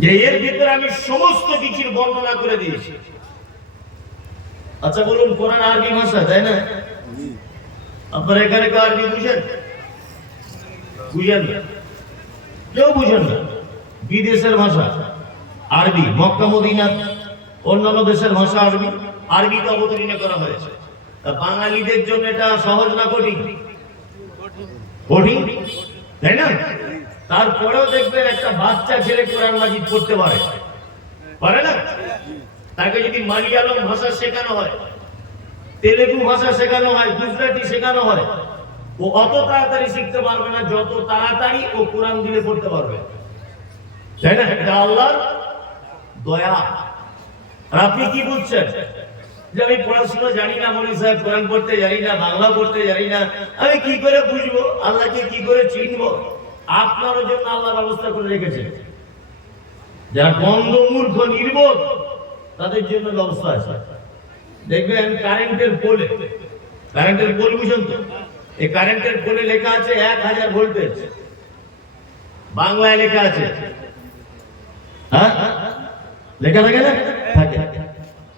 যে এর ভিতরে আমি সমস্ত কিছুর বর্ণনা করে দিয়েছি। আচ্ছা বলুন, কোরআন আরবি ভাষা, তাই না? আপনারা এখানে কেউ আরবি বুঝেন? বুঝেন কেউ বুঝেন না। বিদেশের ভাষা, আরবি, মক্কা, মদিনা, অন্যান্য দেশের ভাষা আরবি আরবিতে অবতীর্ণ করা হয়েছে। বাঙালিদের জন্য এটা সহজ না কঠিন। কঠিন। তাই না? তারপরেও দেখবেন একটা বাচ্চা ছেলে কোরআন মাজিদ পড়তে পারে। পারে না? তাকে যদি মালিয়ালম ভাষা শেখানো হয়, তেলেগু ভাষা শেখানো হয়, গুজরাটি শেখানো হয়, ও অত তাড়াতাড়ি শিখতে পারবে না, যত তাড়াতাড়ি ও কোরআন দিলে পড়তে পারবে। তাই না? এটা আল্লাহর দয়া। আর আপনি কি বুঝছেন? যে আমি পড়াশোনা জানি না মনি সাহেব কোরআন পড়তে জানি না, বাংলা পড়তে জানি না, আমি কি করে বুঝব? আল্লাহকে কি করে চিনবো? আপনারও জন্য আল্লাহ ব্যবস্থা করে রেখেছেন যারা বন্ধ, মূর্খ, নির্বোধ, তাদের জন্য ব্যবস্থা আছে। দেখবেন কারেন্টের পোলে কারেন্টের পোল বুঝুন তো, এই কারেন্টের পোলে লেখা আছে এক হাজার ভোল্টেজ বাংলায় লেখা আছে। হ্যাঁ? লেখা থাকে না? থাকে।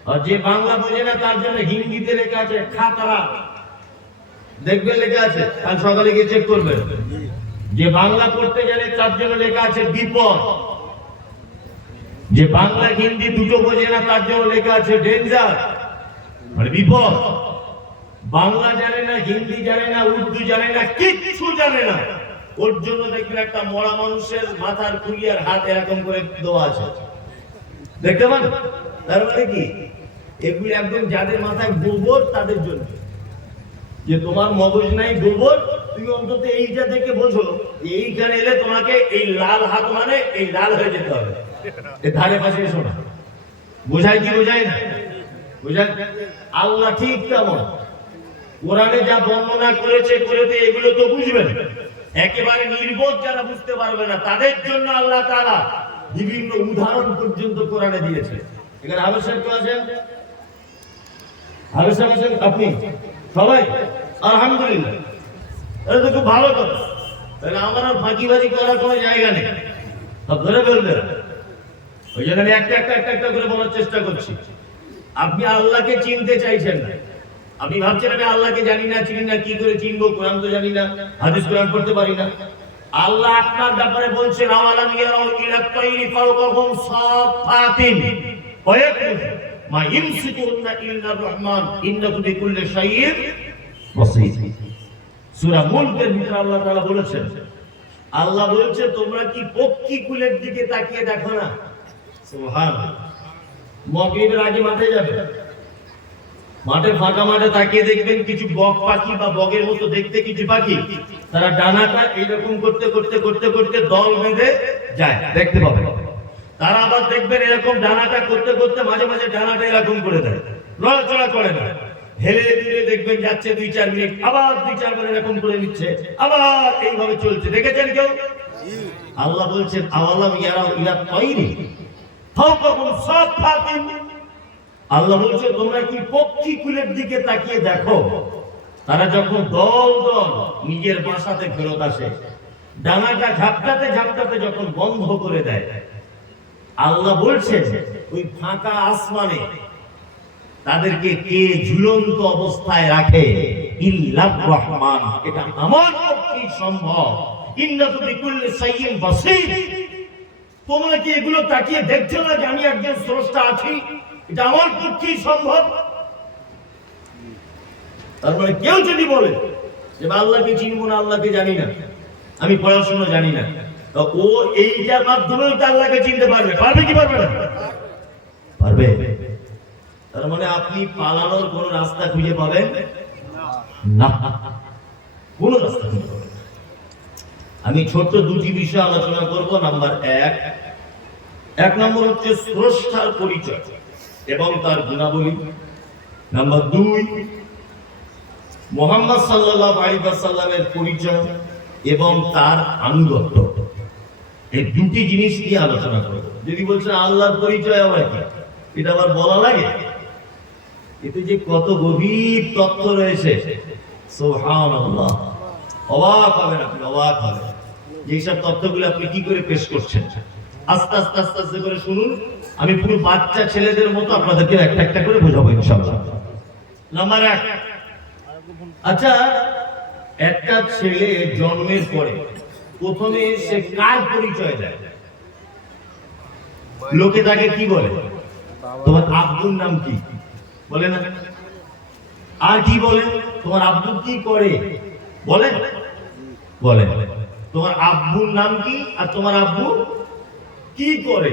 আর যে বাংলা বোঝে না, তার জন্য হিন্দিতে লেখা আছে খাতারা। দেখবেন লেখা আছে কাল সকালে গিয়ে চেক করবেন। যে বাংলা পড়তে জানে তার জন্য লেখা আছে বিপদ। যে বাংলা, হিন্দি দুটো বোঝে না, তার জন্য লেখা আছে ডেঞ্জার। মানে বিপদ। বাংলা জানে না, হিন্দি জানে না, উর্দু জানে না, কিচ্ছু জানে না। ওর জন্য দেখবেন একটা মরা মানুষের মাথার খুলি আর হাত এরকম করে দেওয়া আছে। দেখতে পান? তার মানে কি? এগুলি একদম যাদের মাথায় গোবর, তাদের জন্য। যে তোমার মগজ নাই গোবর তুমি অন্তত এইটা দেখে বোঝো এইখানে এলে তোমাকে এই লাল হাত মানে এই লাল হয়ে যেতে হবে। ধারে পাশে এসো না। বোঝায় কি বোঝায় না? বোঝায়? আল্লাহ ঠিক কোরআনে যা বর্ণনা করেছে এগুলো তো বুঝবেন। একেবারে নির্বোধ যারা বুঝতে পারবে না, তাদের জন্য আল্লাহ তারা বিভিন্ন উদাহরণ পর্যন্ত কোরআনে দিয়েছে। এখানে আবশ্যক আছেন। আবশ্যক আছেন আপনি? সবাই? আলহামদুলিল্লাহ। এটা তো খুব ভালো কথা। তাহলে আমার আর ফাঁকিবাজি করার কোনো জায়গা নেই। সব ধরে ফেলবেন ওই জন্য আমি একটা একটা একটা একটা করে বলার চেষ্টা করছি। আপনি আল্লাহকে চিনতে চাইছেন না। আপনি ভাবছেন আমি আল্লাহকে জানি না, চিনি না, কি করে চিনবো? কোরআন তো জানি না, হাদিস কোরআন পড়তে পারি না। আল্লাহ আপনার ব্যাপারে বলছেন, আওয়ালাম ইয়ারাউ ইলা তাইরি ফাওকাহুম সাফাতিন ওয়া ইয়াকুল মা ইমসিকুন্না ইল্লা রহমান। ইন্নাহু বিকুল্লি শাইইন বাসীর। সূরা মুলকের ভিতরে আল্লাহ তাআলা বলেছেন, আল্লাহ বলছে, তোমরা কি পক্ষী কুলের দিকে তাকিয়ে দেখো না? মগরিবের আগে মাঠে যাবে। মাঠে ফাঁকা মাঠে তাকিয়ে দেখবেন কিছু বক পাখি বা বগের মতো দেখতে কিছু পাখি, তারা ডানাটা এইরকম করতে করতে করতে করতে দল বেঁধে যায়, দেখতে পাবে। তারা আবার দেখবেন এরকম ডানাটা করতে করতে মাঝে মাঝে ডানাটা এরকম করে দেয়। নড়াচড়া করে না। হেলে দুলে দেখবেন যাচ্ছে দুই চার মিনিট, আবার দুই চার মিনিট এরকম করে নিচ্ছে, আবার এইভাবে চলছে। দেখেছেন কেউ? আল্লাহ বলছেন, আওয়ালাম ইয়ারাও ইলা তাইরি ফাওকাহুম সাফাতিন আল্লাহ বলছে, তোমরা কি পক্ষী কুলের দিকে তাকিয়ে দেখো? তারা যখন দল দল নিজের বাসাতে ফেরত আসে, ডানাটা ঝাপটাতে ঝাপটাতে যখন বন্ধ করে দেয়, আল্লাহ বলছেন, ওই ফাঁকা আসমানে তাদেরকে কে ঝুলন্ত অবস্থায় রাখে? ইল্লাহ রহমান। এটা আমার পক্ষেই সম্ভব। তোমরা কি এগুলো তাকিয়ে দেখছ না যে আমি একজন স্রষ্টা আছি? এটা আমার পক্ষেই সম্ভব। তারপরে কেউ যদি বলে যে আল্লাহকে চিনবো না, আল্লাহকে জানি না, আমি পড়াশোনা জানি না ও এইটার মাধ্যমেও আল্লাহকে চিনতে পারবে। পারবে কি পারবে না? পারবে। তার মানে আপনি পালানোর কোন রাস্তা খুঁজে পাবেন? না। কোন রাস্তা খুঁজে পাবেন আমি ছোট্ট দুটি বিষয় আলোচনা করব। নাম্বার এক এক নম্বর হচ্ছে স্রষ্টার পরিচয় এবং তার গুণাবলী। নাম্বার দুই, মোহাম্মদ সাল্লাহ আলিবাসাল্লামের পরিচয় এবং তার আনুগত্য। এই দুটি জিনিস নিয়ে আলোচনা করব। যদি বলছেন আল্লাহর পরিচয় আবার কি? এটা আবার বলা লাগে? এতে যে কত গভীর তত্ত্ব রয়েছে সোহান অবাক হবেন আপনি, অবাক হবেন। যে এইসব তথ্যগুলো আপনি কি করে পেশ করছেন? আস্তে আস্তে আস্তে আস্তে করে শুনুন। আমি পুরো বাচ্চা ছেলেদের মতো আপনাদেরকে একটা একটা করে বোঝাবো ইনশাআল্লাহ। নাম্বার এক। আচ্ছা একটা ছেলে জন্মের পরে প্রথমে সে কার পরিচয় দেয়? লোকে তাকে কি বলে? তোমার আব্দুর নাম কি? বলে না। আর কি বলে? তোমার আব্বু কি করে? বলে? বলে। তোমার আব্বুর নাম কি? আর তোমার আব্বু কি করে?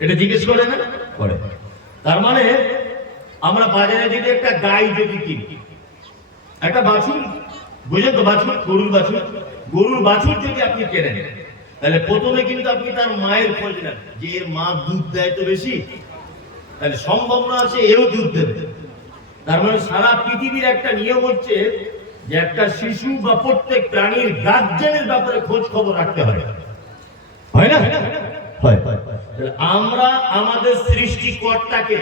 এটা জিজ্ঞেস করে না? করে। তার মানে আমরা বাজারে যদি একটা গাই যদি কিনি, একটা বাছুর, বুঝলেন তো, বাছুর, গরুর বাছুর গরুর বাছুর যদি আপনি কেনেন, তাহলে প্রথমে কিন্তু আপনি তার মায়ের খোঁজ নেন, যে এর মা দুধ দেয় তো বেশি, তাহলে সম্ভাবনা আছে এও দুধ দেবে। তার মানে সারা পৃথিবীর একটা নিয়ম হচ্ছে যে একটা শিশু বা প্রত্যেক প্রাণীর গার্জেনের ব্যাপারে খোঁজ খবর রাখতে হয়। হয় না? আমরা আমাদের সৃষ্টিকর্তাকে,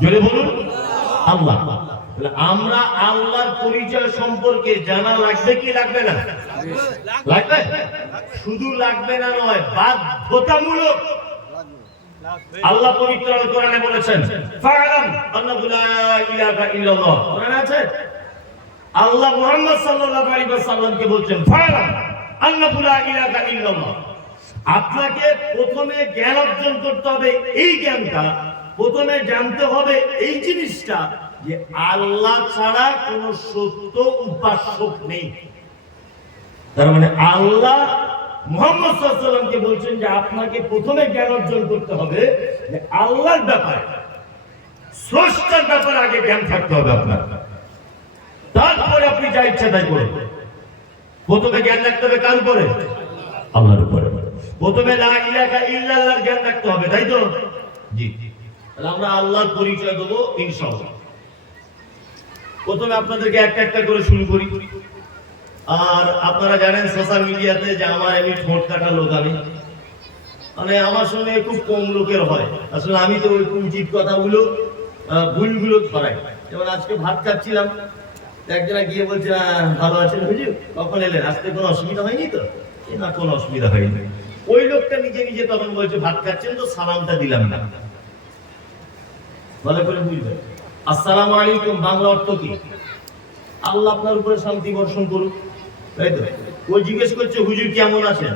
জোরে বলুন, আল্লাহ। আমরা আল্লাহর পরিচয় সম্পর্কে জানা লাগবে কি লাগবে না? লাগবে। শুধু লাগবে না নয়, বাধ্যতামূলক আল্লাহ পবিত্র কোরআনে বলেছেন ফাআলাম আন্নাহু লা ইলাহা ইল্লাল্লাহ। আছে? আল্লাহ মুহাম্মদ সাল্লাল্লাহু আলাইহি ওয়াসাল্লামকে বলছেন ফাআলাম আন্নাহু লা ইলাহা ইল্লাল্লাহ। আপনাকে প্রথমে জ্ঞান অর্জন করতে হবে এই জ্ঞানটা, প্রথমে জানতে হবে এই জিনিসটা যে আল্লাহ ছাড়া কোনো সত্য উপাস্যক নেই। তার মানে আল্লাহ মোহাম্মদ সাল্লামকে বলছেন যে আপনাকে প্রথমে জ্ঞান অর্জন করতে হবে যে আল্লাহর ব্যাপারে, স্রষ্টার ব্যাপারে আগে জ্ঞান থাকতে হবে আপনার। তারপরে আপনি যা ইচ্ছা তাই করবেন প্রথমে জ্ঞান রাখতে হবে কার উপরে? আল্লাহর উপরে। প্রথমে লা ইল্লাল্লাহর জ্ঞান রাখতে হবে, তাই তো? জি। তাহলে আমরা আল্লাহর পরিচয় দেবো ইনশাআল্লাহ। প্রথমে আপনাদেরকে একটা একটা করে শুরু করি। আর আপনারা জানেন সোশ্যাল মিডিয়াতে যে আমার এমনি ঠোঁট কাটা লোক আমি মানে আমার সঙ্গে খুব কম লোকের হয়। আসলে আমি তো ওই উচিত কথাগুলো ভুলগুলো ধরাই। যেমন আজকে ভাত খাচ্ছিলাম একজনা গিয়ে বলছে ভালো আছেন হুজুর? কখন এলেন? আসতে কোনো অসুবিধা হয়নি তো? না, কোনো অসুবিধা হয়নি। ওই লোকটা নিজে নিজে তখন বলছে, ভাত খাচ্ছেন তো, সালামটা দিলাম না। ভালো করে বুঝবেন। আসসালামু আলাইকুম, বাংলা অর্থ কি? আল্লাহ আপনার উপরে শান্তি বর্ষণ করুক। ও জিজ্ঞেস করছে, হুজুর কেমন আছেন?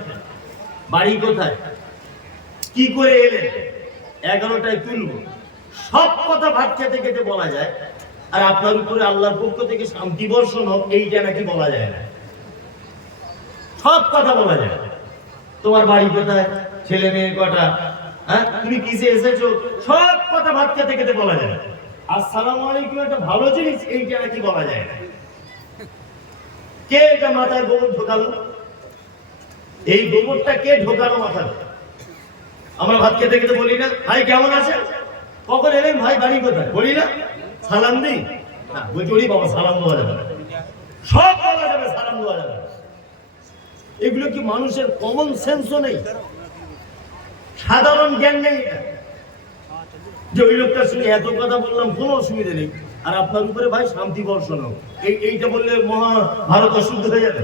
বাড়ি কোথায়? কি করে এলেন? এগারোটায় তুলব। সব কথা ভাত খেতে খেতে বলা যায়। আর আপনার উপরে আল্লাহর পক্ষ থেকে শান্তি বর্ষণ হোক, এইটা নাকি বলা যায় না। সব কথা বলা যায়। তোমার বাড়ি কোথায়? ছেলে মেয়ে কটা? হ্যাঁ তুমি কিসে এসেছ? সব কথা ভাত খেতে খেতে বলা যায়। আসসালামু আলাইকুম, একটা ভালো জিনিস, এইটা নাকি বলা যায় না? কে এটা মাথায় গোবর ঢোকালো? এই গোবরটা কে ঢোকালো মাথায়? আমরা ভাত খেতে খেতে বলি না, ভাই, কেমন আছে কখন এলেন, ভাই, বাড়ি কোথায়? বলি না, সালাম দিই? না বলছি বাবা, সালাম দেওয়া যাবে সব বলা যাবে, সালাম দেওয়া যাবে এগুলো কি মানুষের কমন সেন্সও নেই? সাধারণ জ্ঞান নেই। যে ওই লোকটার সঙ্গে এত কথা বললাম, কোনো অসুবিধা নেই। আর আপনার উপরে ভাই শান্তি বর্ষণ। এই, এইটা বললে মহা ভারত অশুদ্ধ হয়ে যাবে।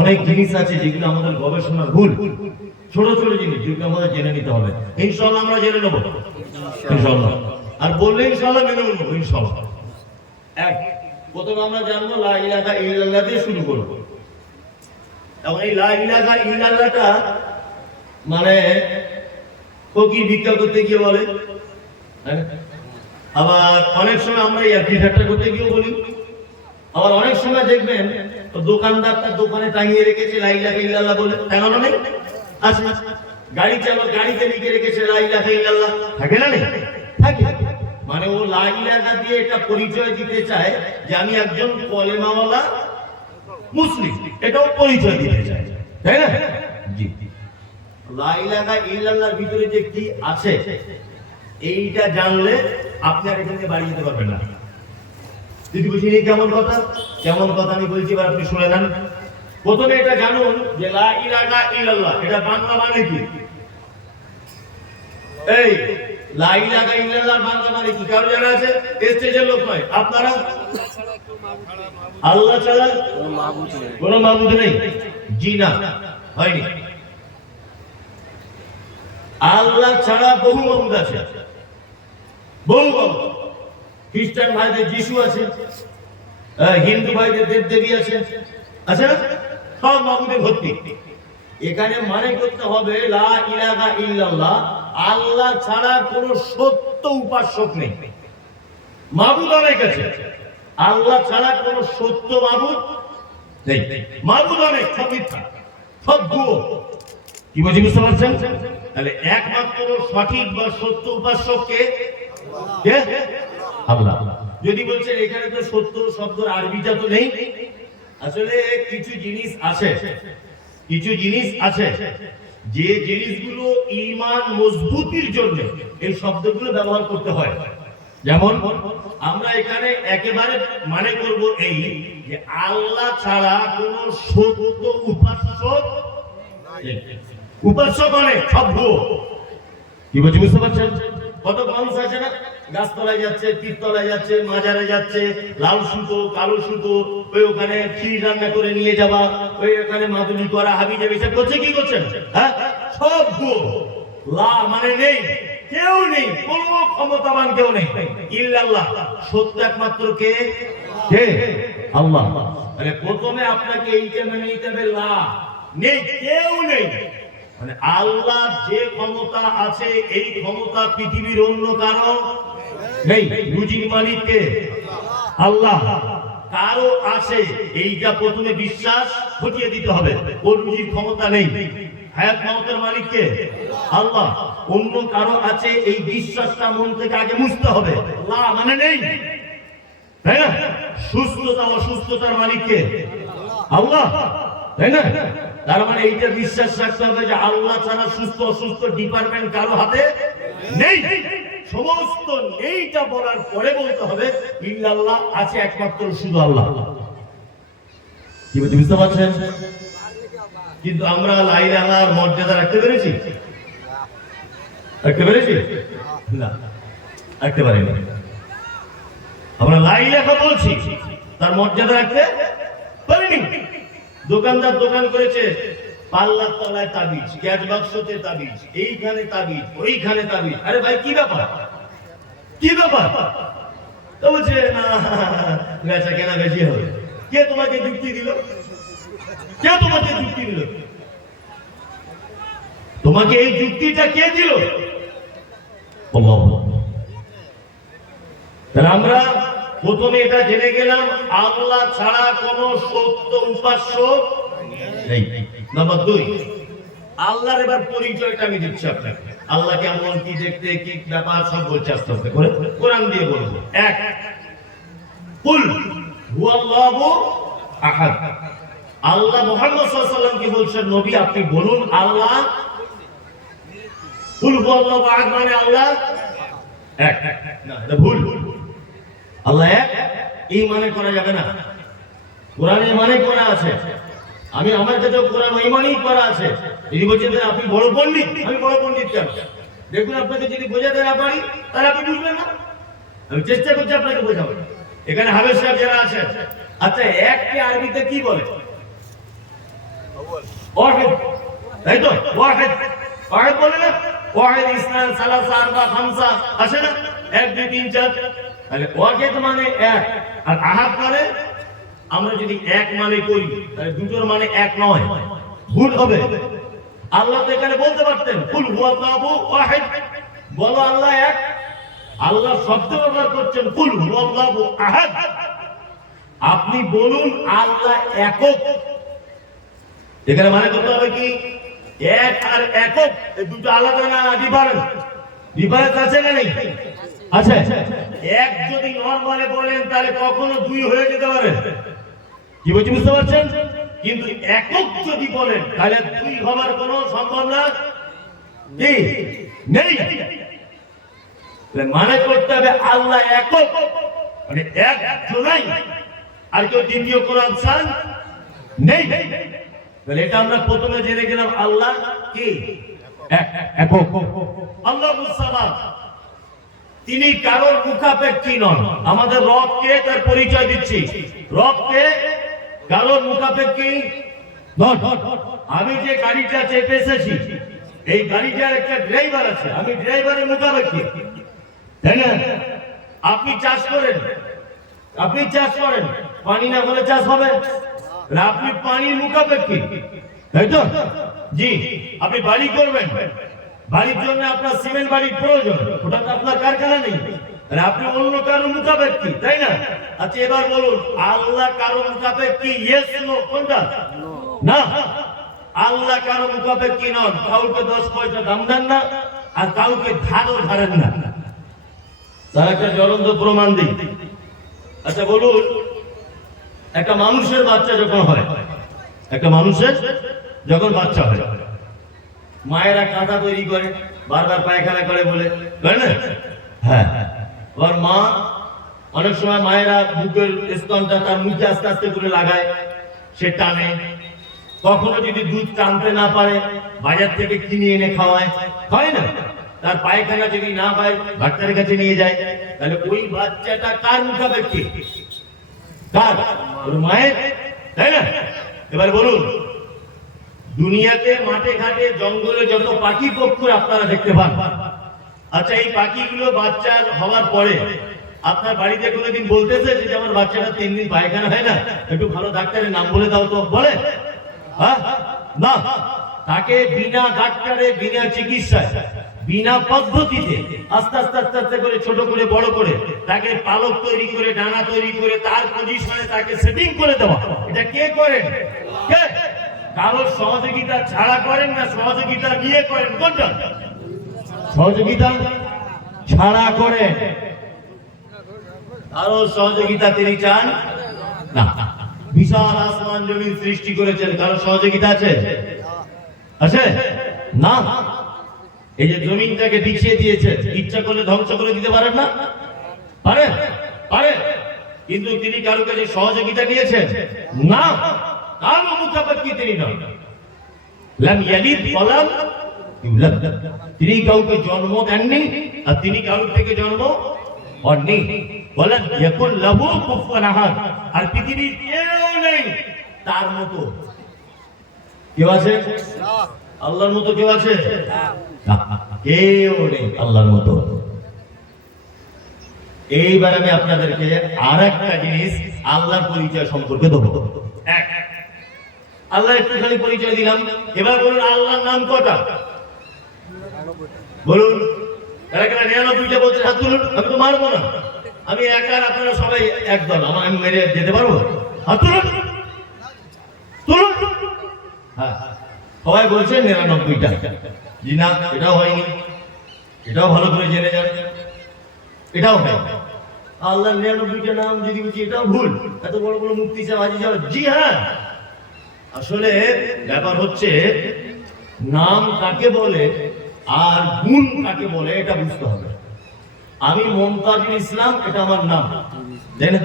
অনেক জিনিস আছে যেগুলো আমাদের গবেষণার ভুল। ছোট ছোট জিনিস যেগুলো আমাদের জেনে নিতে হবে। ইনশাল্লাহ আমরা জেনে নেব। ইনশাল্লাহ আর বললে ইনশাল্লাহ মেনে নেব ইনশাল্লাহ এক, প্রথমে আমরা জানব লা ইলাহা ইল্লাল্লাহ দিয়ে শুরু করব। এবং এই লা ইলাহা ইল্লাল্লাহটা মানে ফকির ভিক্ষা করতে গিয়ে বলে হ্যাঁ? আবার অনেক সময় আমরা ইয়ার্কি ঠাট্টা করতে গিয়েও বলি। আবার অনেক সময় দেখবেন দোকানদার তার দোকানে টাঙিয়ে রেখেছে লা ইলাহা ইল্লাল্লাহ বলে। টাঙানো নেই? আছে। গাড়ি চালক গাড়িতে লিখে রেখেছে লা ইলাহা ইল্লাল্লাহ। থাকে না নেই? থাকে। মানে ও লা ইলাহা দিয়ে এটা পরিচয় দিতে চায় যে আমি একজন কলেমাওয়ালা মুসলিম। এটাও পরিচয় দিতে চায়। তাই না? জি। লা ইলাহা ইল্লাল্লাহর ভিতরে যে কি আছে এইটা জানলে আপনি আর এখান বাড়ি যেতে পারবেন না। যদি বুঝিনি কেমন কথা? কেমন কথা? আমি বলছি, এবার আপনি শুনে নেন প্রথমে এটা জানুন যে, লা ইলাহা ইল্লাল্লাহ। এটা বাংলা মানে কি? এই, লা ইলাহা ইল্লাল্লাহ বাংলা মানে কি? কারও জানা আছে? স্টেজের লোক নয়। আপনারা? আল্লাহ ছাড়া কোনো মাহবুদ নেই। জি না, হয়নি। আল্লাহ ছাড়া বহু মাবুদ আছে। বহু খ্রিস্টান ভাইদের যিশু আছে হিন্দু ভাইদের দেব দেবী আছে আছে না? সব মাবুদে ভর্তি। এখানে মানে করতে হবে, লা ইলাহা ইল্লাল্লাহ, আল্লাহ ছাড়া কোন সত্য উপাসক নেই। মাবুদ অনেক আছে আল্লাহ ছাড়া কোন সত্য মাবুদ নেই। মাবুদ অনেক সব সব ভুয়ো। কি বলছি, বুঝতে পারছেন? তাহলে একমাত্র সঠিক বা সত্য উপাসক যদি বলছেন এখানে তো সত্য শব্দের আরবিটা তো নেই। আসলে কিছু জিনিস আছে। কিছু জিনিস আছে। যে জিনিসগুলো ঈমান মজবুতির জন্য এই শব্দগুলো ব্যবহার করতে হয়। যেমন, আমরা এখানে একেবারে মানে করব এই যে আল্লাহ ছাড়া কোন সত্য উপাসক নেই। উপাসক অনেক সব কি বলছি বুঝতে পারছেন? কত মানুষ আছে না? গাছতলায় যাচ্ছে, তীরতলায় যাচ্ছে, মাজারে যাচ্ছে, লাল সুতো, কালো সুতো, ওই ওখানে ক্ষীর রান্না করে নিয়ে যাওয়া ওই ওখানে মাদুলি করা হাবি যাবি সব করছে, কি করছেন হ্যাঁ? সব ভুয়ো লা মানে নেই, কেউ নেই, কোন ক্ষমতাবান কেউ নেই। ইল্লাল্লাহ, সত্য একমাত্র কে? কে? আল্লাহ। মানে প্রথমে আপনাকে এইটা মেনে হবে লা। নেই, কেউ নেই। মানে আল্লাহ যে ক্ষমতা আছে এই ক্ষমতা পৃথিবীর অন্য কারও নেই। রুজির মালিককে আল্লাহ। কারও আছে এইটা প্রথমে বিশ্বাস ঘটিয়ে দিতে হবে। ওর রুজির ক্ষমতা নেই। হায়াত ক্ষমতার মালিককে আল্লাহ। অন্য কারও আছে এই বিশ্বাসটা মন থেকে আগে মুছতে হবে। আল্লাহ মানে নেই। তাই না? সুস্থতা অসুস্থতার মালিককে আল্লাহ। তাই না? তার মানে এইটা বিশ্বাস রাখতে হবে যে আল্লাহ ছাড়া সুস্থ অসুস্থ ডিপার্টমেন্ট কারও হাতে নেই। সমস্ত নেইটা বলার পরে বলতে হবে, ইল্লাল্লাহ আছে একমাত্র শুধু আল্লাহ। কি বুঝতে পারছেন? কিন্তু আমরা লাইলাহার মর্যাদা রাখতে পেরেছি? রাখতে পেরেছি? না, রাখতে পারিনি। আমরা লাই লেখা বলছি, তার মর্যাদা রাখতে পারিনি। দোকানদার দোকান করেছে, পাল্লার তলায় তাবিজ, গ্যাস বাক্সতে তাবিজ, এইখানে তাবিজ, ওইখানে তাবিজ। আরে ভাই, কি ব্যাপার? কি ব্যাপার? তো বলছে, না, বেচা কেনা বেশি হবে। কে তোমাকে যুক্তি দিল? কে তোমাকে যুক্তি দিল? তোমাকে এই যুক্তিটা কে দিল? আমরা প্রথমে এটা জেনে গেলাম, আল্লাহ ছাড়া কোন সত্য উপাস্য নেই। দুই, আল্লাহর এবার পরিচয়টা আমি দিচ্ছি আপনাকে। আল্লাহ কেমন কি দেখতে, কি ব্যাপার সব বলছে আস্তে আস্তে করে। কোরআন দিয়ে বলব। এক, কুল হুয়াল্লাহু আহাদ। আল্লাহ মুহাম্মদ সাল্লাল্লাহু আলাইহি কি বলছেন? নবী, আপনি বলুন আল্লাহ। কুল হুয়াল্লাহু আহাদ মানে আল্লাহ? এক। না ভুল। আল্লাহ এক? এই মানে করা যাবে না। কোরআনে মানে করা আছে। আমি, আমার কাছে কোরআন ওই মানেই করা আছে। যদি বলছেন আপনি বড় পণ্ডিত। আমি বড় পণ্ডিত কেন? দেখুন, আপনাকে যদি বোঝাতে না পারি, তাহলে আপনি বুঝবেন না। আমি চেষ্টা করছি আপনাকে বোঝাবো এখানে হাবের সাহেব যারা আছেন আচ্ছা একটি আরবিতে কি বলে? ওয়াহিদ। তাই তো? ওয়াহিদ। ওয়াহিদ বলে না? ওয়াহিদ ইসনান সালাসা আরবা খামসা। আছে না? এক, দুই, তিন, চার। তাহলে ওয়াহিদ মানে এক, আর আহাদ মানে আমরা যদি এক মানে করি, তাহলে দুটোর মানে এক নয়। ভুল হবে। আল্লাহ তো এখানে বলতে পারতেন, কুল হুয়াল্লাহু ওয়াহিদ। বলো আল্লাহ এক। আল্লাহ শব্দ ব্যবহার করছেন, কুল হুয়াল্লাহু আহাদ। আপনি বলুন আল্লাহ একক। এখানে মানে করতে হবে কি? এক আর একক দুটো আলাদা না ডিফারেন্স ডিফারেন্স আছে না নেই? আছে। এক যদি নরমালে বলেন, তাহলে কখনো দুই হয়ে যেতে পারে। কি বলছি, বুঝতে পারছেন? কিন্তু একক যদি বলেন, তাহলে দুই হবার কোনো সম্ভাবনা নেই। মানে করতে হবে আল্লাহ একক মানে এক জনাই। আর কেউ দ্বিতীয় কোন অপশন নেই। তাহলে এটা আমরা প্রথমে জেনে গেলাম, আল্লাহ কি? আল্লাহ সালাম। তিনি কারোর মুখাপেক্ষী নন। আমাদের রবকে তার পরিচয় দিচ্ছি। রবকে কারোর মুখাপেক্ষী নন। আমি যে গাড়িটা চেপে এসেছি, এই গাড়িটার একটা ড্রাইভার আছে। আমি ড্রাইভারের মুখাপেক্ষী। তাই না? আপনি চাষ করেন। আপনি চাষ করেন। পানি না হলে চাষ হবে। আপনি পানির মুখাপেক্ষী। তাই তো? জি, আপনি বাড়ি করবেন। বাড়ির জন্য আপনার সিমেন্ট বাড়ির প্রয়োজন। ওটা তো আপনার কারখানা নেই। আপনি অন্য কারও মুখাপেক্ষী তাই না? আচ্ছা এবার বলুন, আল্লাহ কারও ইয়েস নো কোনটা? না। আল্লাহ কারও মুখাপেক্ষী নন? কাউকে দশ পয়সা দাম দেন না, আর কাউকে ধারও ধারেন না। তার একটা জ্বলন্ত প্রমাণ দিই। আচ্ছা বলুন, একটা মানুষের বাচ্চা যখন হয়, একটা মানুষের যখন বাচ্চা হয় মায়েরা কাঁথা তৈরি করে বারবার পায়খানা করে বলে করে না? হ্যাঁ। এবার মা অনেক সময় মায়েরা বুকের স্তনটা তার মুখে আস্তে আস্তে করে লাগায় সে টানে। কখনো যদি দুধ টানতে না পারে বাজার থেকে কিনে এনে খাওয়ায় হয় না? তার পায়খানা যদি না পায় ডাক্তারের কাছে নিয়ে যায় তাহলে ওই বাচ্চাটা কার মুখাপেক্ষী? কার? ওর মায়ের তাই না? এবার বলুন দুনিয়াতে, মাঠে ঘাটে, জঙ্গলে যত পাখি পক্ষ আপনারা দেখতে পান। আচ্ছা এই পাখিগুলো বাচ্চা হওয়ার পরে আপনার বাড়িতে কোনোদিন বলতেছে যে আমার বাচ্চাটা তিন দিন পায়খানা হয় না? একটু ভালো ডাক্তারের নাম বলে দাও তো। বলে? হ্যাঁ? না। তাকে বিনা ডাক্তারে, বিনা চিকিৎসায়, বিনা পদ্ধতিতে আস্তে আস্তে আস্তে আস্তে করে, ছোট করে, বড় করে তাকে পালক তৈরি করে, ডানা তৈরি করে, তার পজিশনে তাকে সেটিং করে দেওয়া। এটা কে করেন? কে? কারোর সহযোগিতা ছাড়া করেন না, সহযোগিতা নিয়ে করেন। কোনটা সহযোগিতা ছাড়া করে। আরও সহযোগিতা তিনি চান? না। বিশাল আসমান জমিন সৃষ্টি করেছেন কারও সহযোগিতা আছে? আছে? না। এই যে জমিনটাকে বিছিয়ে দিয়েছে, ইচ্ছা করলে ধ্বংস করে দিতে পারেন না? পারে পারে কিন্তু তিনি কারও কাছে সহযোগিতা নিয়েছেন? না। নন? লাম ইয়ালিদ ওয়ালাম ইউলাদ। তিনি কাউকে জন্ম দেননি আর তিনি কারোর থেকে জন্ম বলেন ইয়াকুল লাহু কুফুয়ান আহাদ। আর পৃথিবীর কেউ নেই তার মতো। কেউ আছে? আল্লাহর মতো কেউ আছে? কেউ নেই আল্লাহর মতো। এইবার আমি আপনাদেরকে আর একটা জিনিস আল্লাহর পরিচয় সম্পর্কে দেবো। এক আল্লাহ একটুখানি পরিচয় দিলাম। এবার বলুন, আল্লাহর নাম কটা? বলুন কারা নিরানব্বইটা বলছে হাত তুলুন? আমি তো মারবো না। আমি একা আপনারা সবাই একদল আমার আমি মেরে যেতে পারব? হাত তুলুন। তুলুন। হ্যাঁ। সবাই বলছে নিরানব্বইটা। জি না, এটাও হয়নি। এটাও ভালো করে জেনে যান। এটাও হয় আল্লাহ নিরানব্বইটা নাম যদি বলছি এটাও ভুল। এত বড় বড় মুক্তি চাও, হাজি যাও জি হ্যাঁ। আসলে ব্যাপার হচ্ছে নাম কাকে বলে আর গুণ কাকে বলে এটা বুঝতে হবে। আমি মমতাজুল ইসলাম এটা আমার নাম। তাই না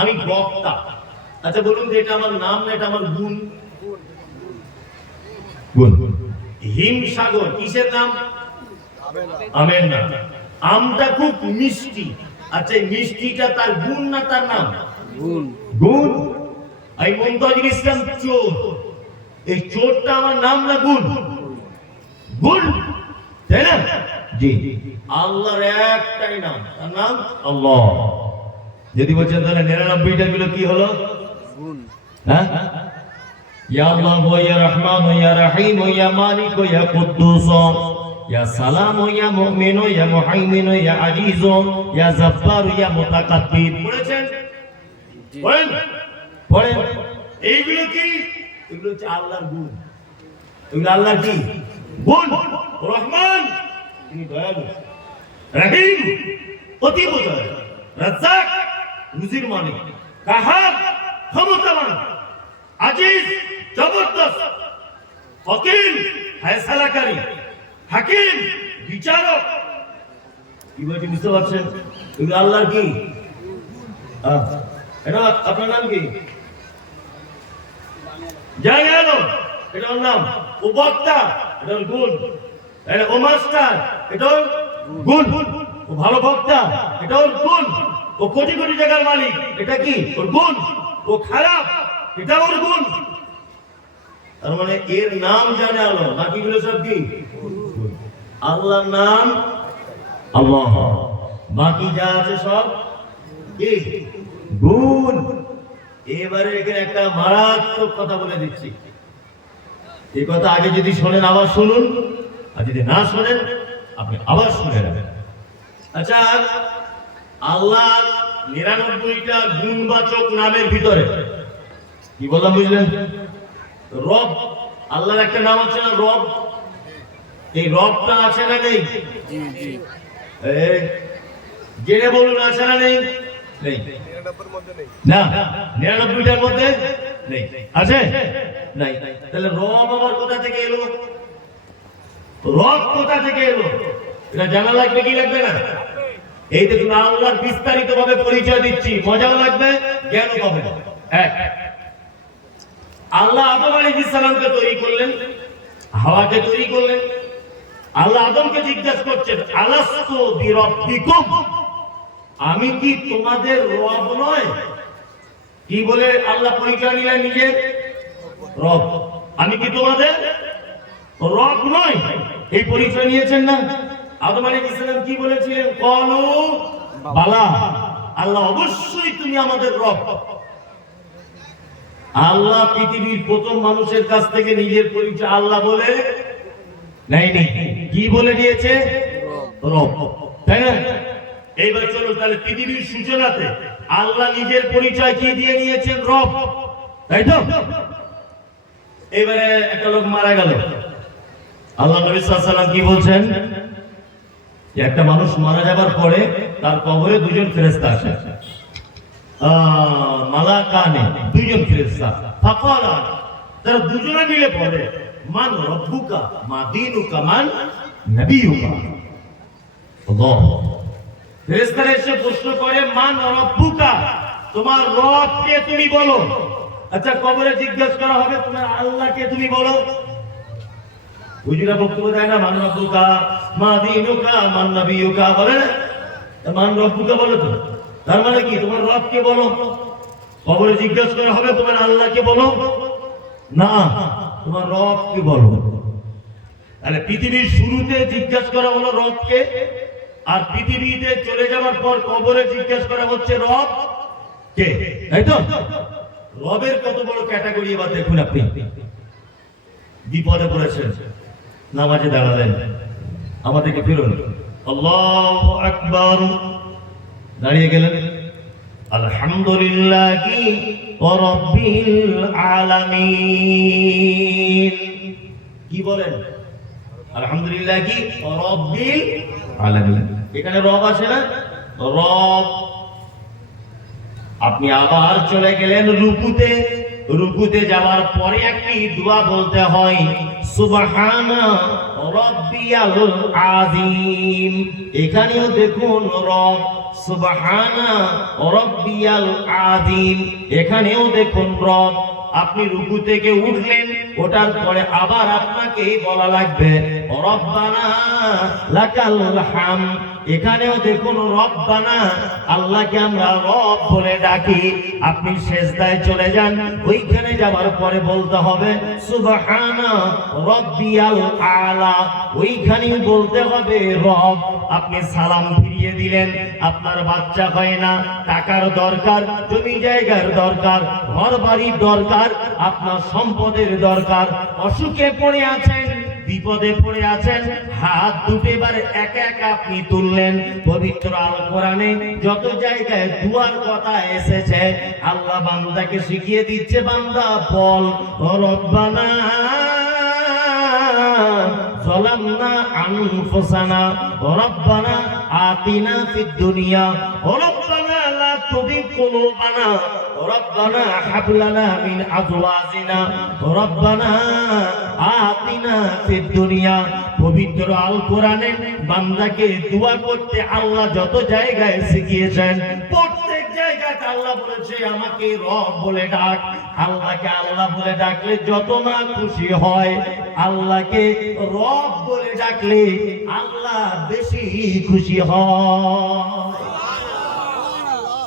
আমি বক্তা। আচ্ছা বলুন যে এটা আমার নাম না এটা আমার গুণ? গুণ। হিমসাগর কিসের নাম? আমের নাম। আমটা খুব মিষ্টি। আচ্ছা মিষ্টিটা তার গুণ না তার নাম? গুণ। গুণ? এই মমতাজুল ইসলাম চোর এই চোরটা আমার নাম না গুণ গুণ তাই না জি আল্লাহর একটাই নাম তার নাম আল্লাহ যদি বলছেন তাহলে নিরানব্বইটা গুলো কি হলো হ্যাঁ ইয়া আল্লাহ ইয়া রহমান ইয়া রহিম ইয়া মালিক ইয়া কুদ্দুস ইয়া সালাম ইয়া মুমিন ইয়া মুহাইমিন ইয়া আজিজ ইয়া জব্বার ইয়া মুতাকাব্বির পড়েছেন পড়েন পড়েন। এইগুলো কি? এগুলো হচ্ছে আল্লাহর গুণ। এগুলো আল্লাহর কি? গুণ। রহমান। তিনি দয়ালু। রহিম। অতি দয়ালু। রাজ্জাক। রুজির মালিক কাহার? ক্ষমতাবান। আজিজ। জবরদস্ত। ওকিল ফয়সালাকারী। হাকিম। বিচারক। কি বলছি বুঝতে পারছেন? এগুলো আল্লাহর কি? এটা আপনার নাম কি? আলো এটা নাম ও বক্তা এটা ও মাস্টার এটা ওর গুণ। ও ভালো বক্তা এটা ওর গুণ। ও কোটি কোটি টাকার মালিক, এটা কি? ওর গুণ। ও খারাপ, এটা ওর গুণ। তার মানে এর নাম জানে আলো বাকিগুলো সব কি? আল্লাহর নাম আল্লাহ। বাকি যা আছে সব কি? গুণ। এবারে এখানে একটা মারাত্মক কথা বলে দিচ্ছি। এই কথা আগে যদি শোনেন আবার শুনুন। আর যদি না শোনেন আপনি আবার শুনে নেবেন। আচ্ছা আল্লাহ নিরানব্বইটা গুণবাচক নামের ভিতরে কি বললাম বুঝলেন? রব আল্লাহর একটা নাম আছে না রব? এই রবটা আছে না নেই? জেনে বলুন আছে না নেই? নেই। না নিরানব্বইটার মধ্যে নেই। আছে? নাই। তাহলে রব আবার কোথা থেকে এলো? রব কোথা থেকে এলো? এটা জানা লাগবে কি লাগবে না? এই দেখুন আল্লাহর বিস্তারিত ভাবে পরিচয় দিচ্ছি। মজাও লাগবে জ্ঞানও এক। আল্লাহ আদম আলাইহিস সালামকে তৈরি করলেন। হাওয়াকে তৈরি করলেন। আল্লাহ আদমকে জিজ্ঞাসা করছেন আলাস্তু বিরব্বিকুম? আমি কি তোমাদের রব নয়? কি বলে আল্লাহ পরিচয় নিলেন নিজের রব। আমি কি তোমাদের রব নয় এই পরিচয় নিয়েছেন না? আদম আলী ইসলাম কি বলেছিলেন? কলু, বালা। আল্লাহ অবশ্যই তুমি আমাদের রব। আল্লাহ পৃথিবীর প্রথম মানুষের কাছ থেকে নিজের পরিচয় আল্লাহ বলে নেয়নি। কি বলে দিয়েছে? রব। তাই না? এইবার চলো তাহলে পৃথিবীর সূচনাতে আল্লাহ নিজের পরিচয় কি দিয়ে নিয়েছেন? রব। তাই তো? এবারে একটা লোক মারা গেল। আল্লাহ নবী ওয়াসাল্লাম কি বলছেন? যে একটা মানুষ মারা যাবার পরে তার কবরে দুজন ফেরেশতা আসে। আহ, মালাকানে দুইজন ফেরেশতা। ফাকালা তারা দুজনে মিলে বলে মান রব্বুকা মা দীনুকা মান নবিয়ুকা আল্লাহ। ফেরেশতারা এসে প্রশ্ন করে মান রব্বুকা তোমার রব কে তুমি বলো? আচ্ছা কবরে জিজ্ঞাসা করা হবে, তোমার আল্লাহকে তুমি বলো? হুজুরা বক্তব্য দেয় না, মান রব্বুকা, মা দীনুকা, মান নবিয়ুকা, বলে মান রব্বুকা বলে তো। তার মানে কি? তোমার রবকে বলো? কবরে জিজ্ঞাসা করা হবে, তোমার আল্লাহকে বলো? না, তোমার রবকে বলো? তাহলে পৃথিবীর শুরুতে জিজ্ঞাসা করা হলো রবকে আর পৃথিবীতে চলে যাওয়ার পর কবরে জিজ্ঞাসা করা হচ্ছে, রব? কে? তাই তো? রবের কত বড় ক্যাটাগরি, এবার দেখুন আপনি। বিপদে পড়েছেন, নামাজে দাঁড়ালেন, আমাদেরকে ফিরুন। আল্লাহ আকবর। দাঁড়িয়ে গেলেন। আলহামদুলিল্লাহ রব্বিল আলামিন। কি বলেন? আলহামদুলিল্লাহ রব্বিল আলামিন। এখানে রব আছে না? রব। আপনি আবার চলে গেলেন রুকুতে। রুকুতে যাওয়ার পরে একটি দোয়া বলতে হয়, সুবহানা রব্বিয়াল আযীম। এখানেও দেখুন রব, সুবহানা রব্বিয়াল আযীম। এখানেও দেখুন রব, আপনি রুকু থেকে উঠলেন ওটার পরে আবার আপনাকে বলা লাগবে, রব্বানা লাকাল হাম এখানেও দেখুন রব রব্বানা, আল্লাহকে আমরা রব বলে ডাকি। আপনি শেষদায় চলে যান, ওইখানে যাওয়ার পরে বলতে হবে, সুবহানা রব্বিয়াল আলা। ওইখানেই বলতে হবে, রব, আপনি সালাম ফিরিয়ে দিলেন, আপনার বাচ্চা হয় না, টাকার দরকার, জমি জায়গার দরকার ঘর বাড়ির দরকার, আপনার সম্পদের দরকার, অসুখে পড়ে আছেন বিপদে পড়ে আছেন হাত দুটো এবার একা একা আপনি তুললেন পবিত্র আল কোরআনে যত জায়গায় দুয়ার কথা এসেছে আল্লাহ বান্দাকে শিখিয়ে দিচ্ছে বান্দা বল ও রব্বানা ظلمنا أنفسنا ربنا آتنا في الدنيا ربنا لا تزغ قلوبنا ربنا هب لنا من أزواجنا ربنا آتنا في الدنيا পবিত্র আল কোরআনে বান্দাকে দোয়া করতে আল্লাহ যত জায়গায় শিখিয়েছেন প্রত্যেক জায়গাটা আল্লাহ বলেছে আমাকে রব বলে ডাক আল্লাহকে আল্লাহ বলে ডাকলে যত না খুশি হয় আল্লাহকে রব বলে ডাকলে আল্লাহ বেশি খুশি হয়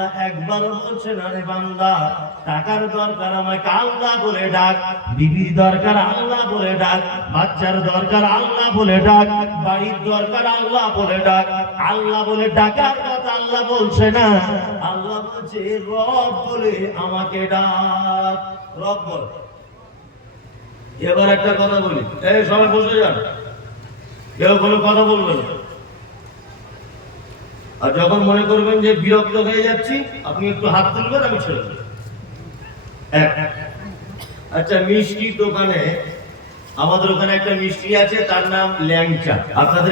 আল্লাহ একবার বলছেন, আরে বান্দা, টাকার দরকার, আমাকে আল্লাহ বলে ডাক। বিবির দরকার, আল্লাহ বলে ডাক। বাচ্চার দরকার, আল্লাহ বলে ডাক। বাড়ির দরকার, আল্লাহ বলে ডাক। আল্লাহ বলে ডাকার কথা আল্লাহ বলছে না। আল্লাহ বলছে রব বলে আমাকে ডাক। রব বল। এবার একটা কথা বলি। এই, সবাই বসে যান। কেউ কোনো কথা বলবে না। আর যখন মনে করবেন যে বিরক্ত হয়ে যাচ্ছি, আপনি একটু হাত তুলবেন, আমি ছেড়ে দেবো এক। আচ্ছা মিষ্টি দোকানে, আমাদের ওখানে একটা মিষ্টি আছে, তার নাম ল্যাংচা আপনাদের